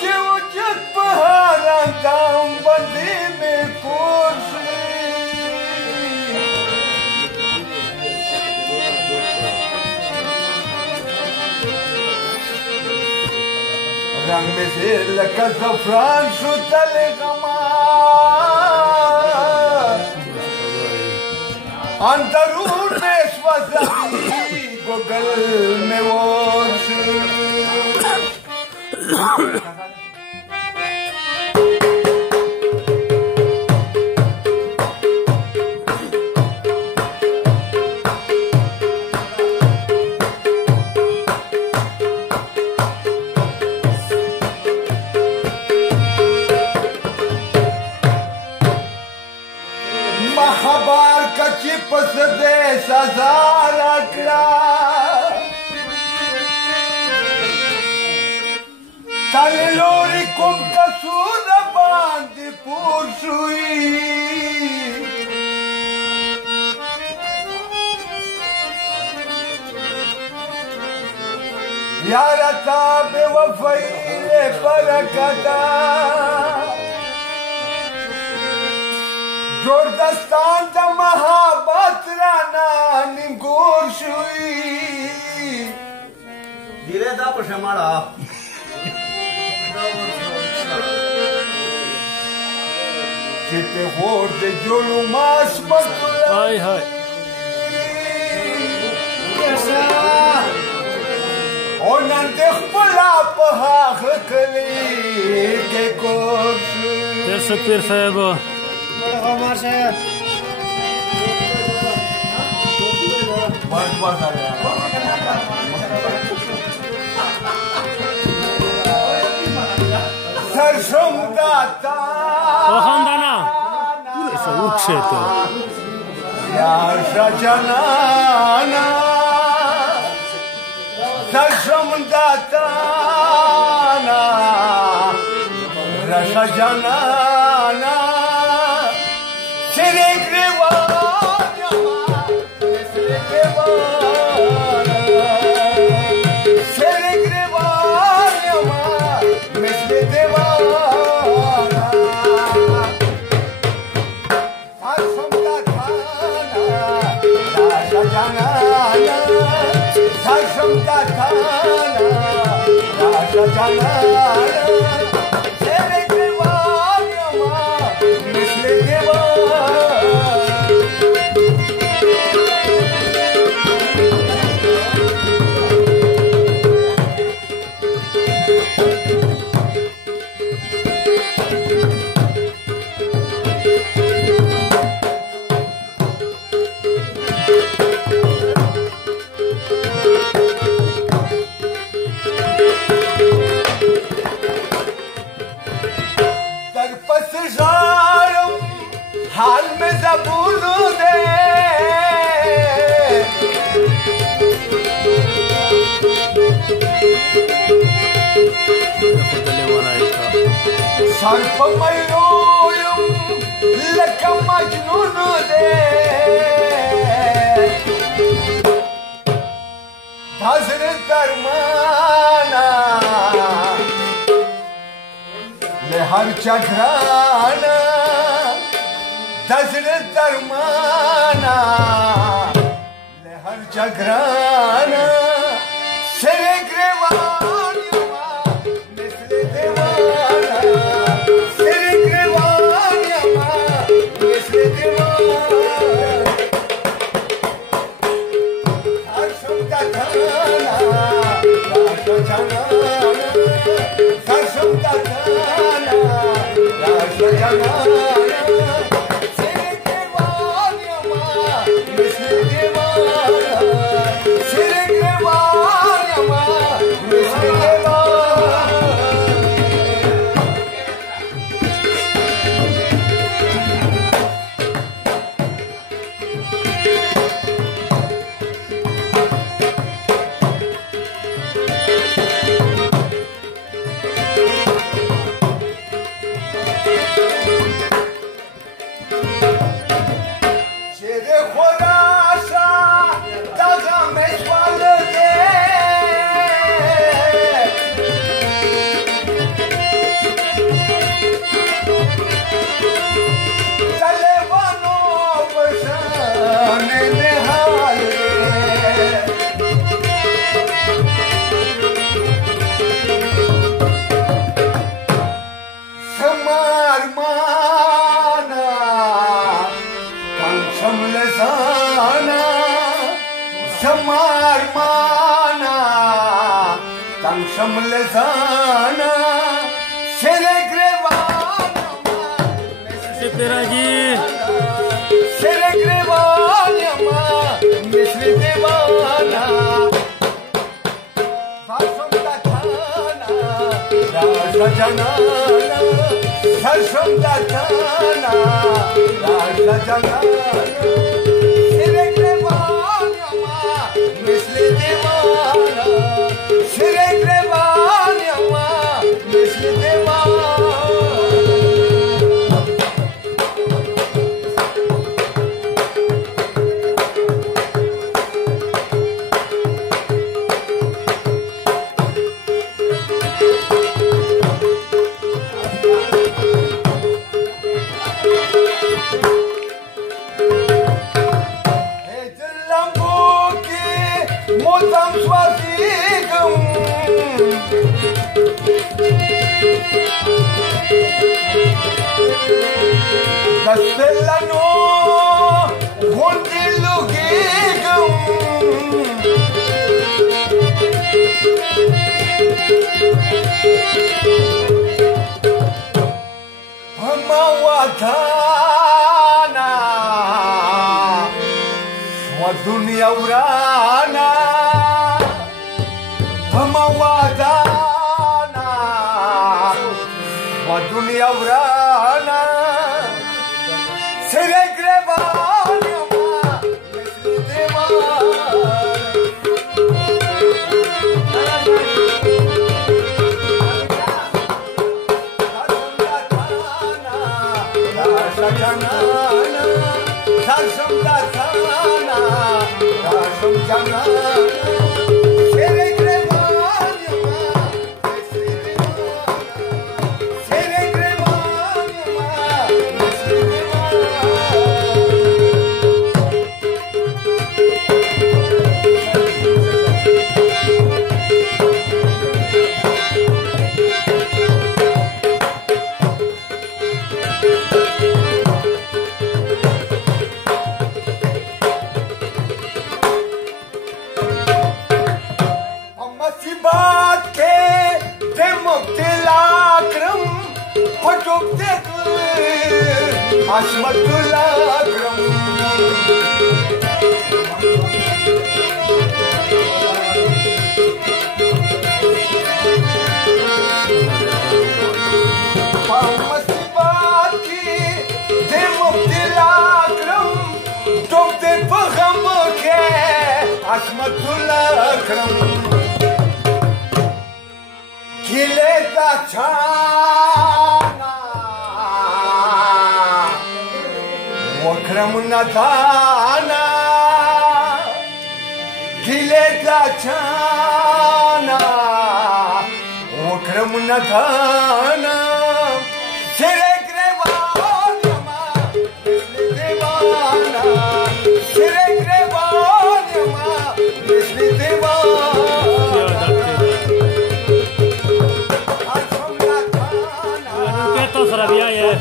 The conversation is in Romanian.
चे उचित पहाड़ा दाम बंदी में कोसी रंग में से लका ज़फ़रान सुतले गमा अंदरून में स्वज़ाती गोगल में वोश महाबार कच्ची पस दे सजारा करा तलोरी कुम कसूर बांधी पुरसुई यारा ताबे वफ़ईले बरकता जोरदस्तान दा महाबत राना निंगोर शुई धीरे दा पशमाड़ा चिते होर दे जोलू मास मकुला हाय हाय और नंदे खुला पहा खकली के कोश तेरे पीर साहब सरसों दाता o Handana Esa ukşete या सजनाना सरसों दाता रसजनाना तेरे ग्रेवाना तेरे ग्रेवाना तेरे ग्रेवाना मिसले देवाना सरसों का खाना राजा जनाना सरसों का खाना राजा जनाना तेरे ग्रेवाना मिसले देवाना तरपस जारम हाल में ज़बून दे सर्प मयूरम लक मजनून दे धज़र दरमाना ले हर चघराना धज़र दरमाना ले हर चघराना सेरे ग्रेवानिया मिसले देवाना सेरे ग्रेवानिया मिसले देवाना हर शब्द खाना राशा जनाना हर शब्द खाना राशा जनाना सेरे ग्रेवानिया मिसले देवाना सेरे ग्रेवानिया मिसले देवाना Samlezana Sere grevana Piragi. Sere grevana Misri devana Varsam da khana Raja janana Varsam da khana Raja janana Sere grevana Misri devana Sere grevana Misri devana Motam swatigam Castellano Hontilugigam Amawadana Swadunia urana Amawadana Swadunia urana Sere grevana Misri devana Darsam da khana Darsam jana Sere grevana Misri devana Sere grevana Misri Baat ke demokte lakram Hotokte Asmatul lakram Pamasi baat ki demokte lakram Tokte paham ke Asmatul lakram Gileta chana Wakram nadana Gileta chana Wakram nadana Sere grevana Misri devana Sere grevana Misri devana Sarabia, yeah.